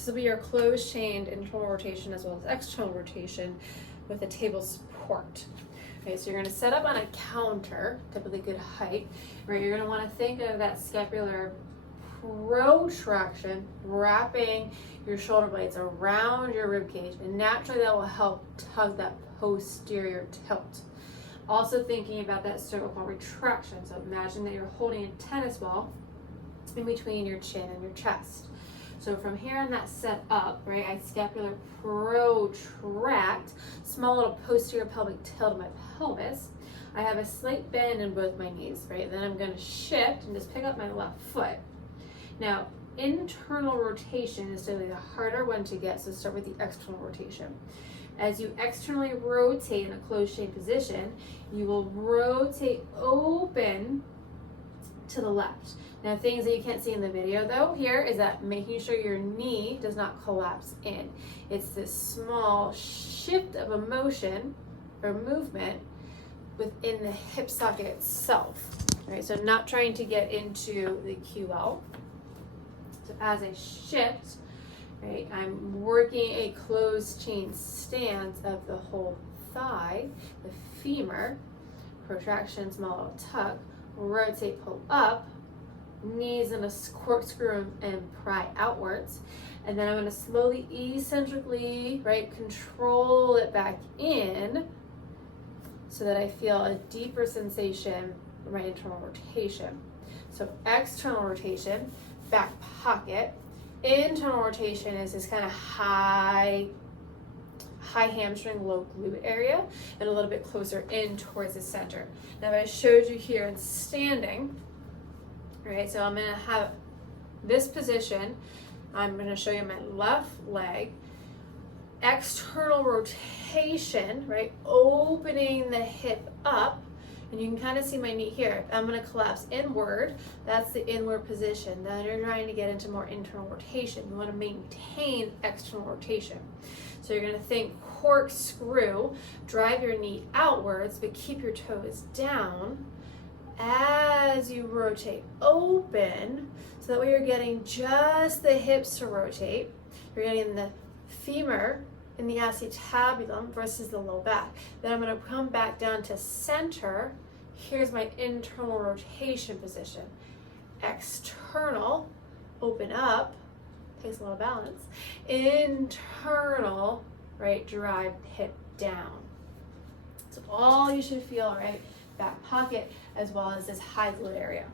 This will be your closed chained internal rotation as well as external rotation with a table support. Okay, so you're going to set up on a counter, typically good height, right? You're going to want to think of that scapular protraction wrapping your shoulder blades around your rib cage, and naturally that will help tug that posterior tilt. Also thinking about that cervical retraction. So imagine that you're holding a tennis ball in between your chin and your chest. So from here on that set up, right, I scapular protract, small little posterior pelvic tilt of my pelvis. I have a slight bend in both my knees, right? Then I'm going to shift and just pick up my left foot. Now, internal rotation is typically the harder one to get, so start with the external rotation. As you externally rotate in a closed chain position, you will rotate open to the left. Now, things that you can't see in the video though here is that making sure your knee does not collapse in. It's this small shift of a motion or movement within the hip socket itself. Right, so not trying to get into the QL. So as I shift, right, I'm working a closed chain stance of the whole thigh, the femur, protraction, small little tuck, rotate, pull up, knees in a corkscrew and pry outwards, and then I'm going to slowly eccentrically, right, control it back in so that I feel a deeper sensation in my internal rotation. So external rotation, back pocket. Internal rotation is this kind of high hamstring, low glute area, and a little bit closer in towards the center. Now, I showed you here in standing, right? So I'm going to have this position. I'm going to show you my left leg. External rotation, right? Opening the hip up. And you can kind of see my knee here. I'm going to collapse inward. That's the inward position. Now you're trying to get into more internal rotation. You want to maintain external rotation. So you're going to think corkscrew, drive your knee outwards, but keep your toes down as you rotate open. So that way you're getting just the hips to rotate. You're getting the femur in the acetabulum versus the low back. Then I'm going to come back down to center. Here's my internal rotation position. External, open up, takes a lot of balance. Internal, right, drive hip down. So all you should feel, right, back pocket as well as this high glute area.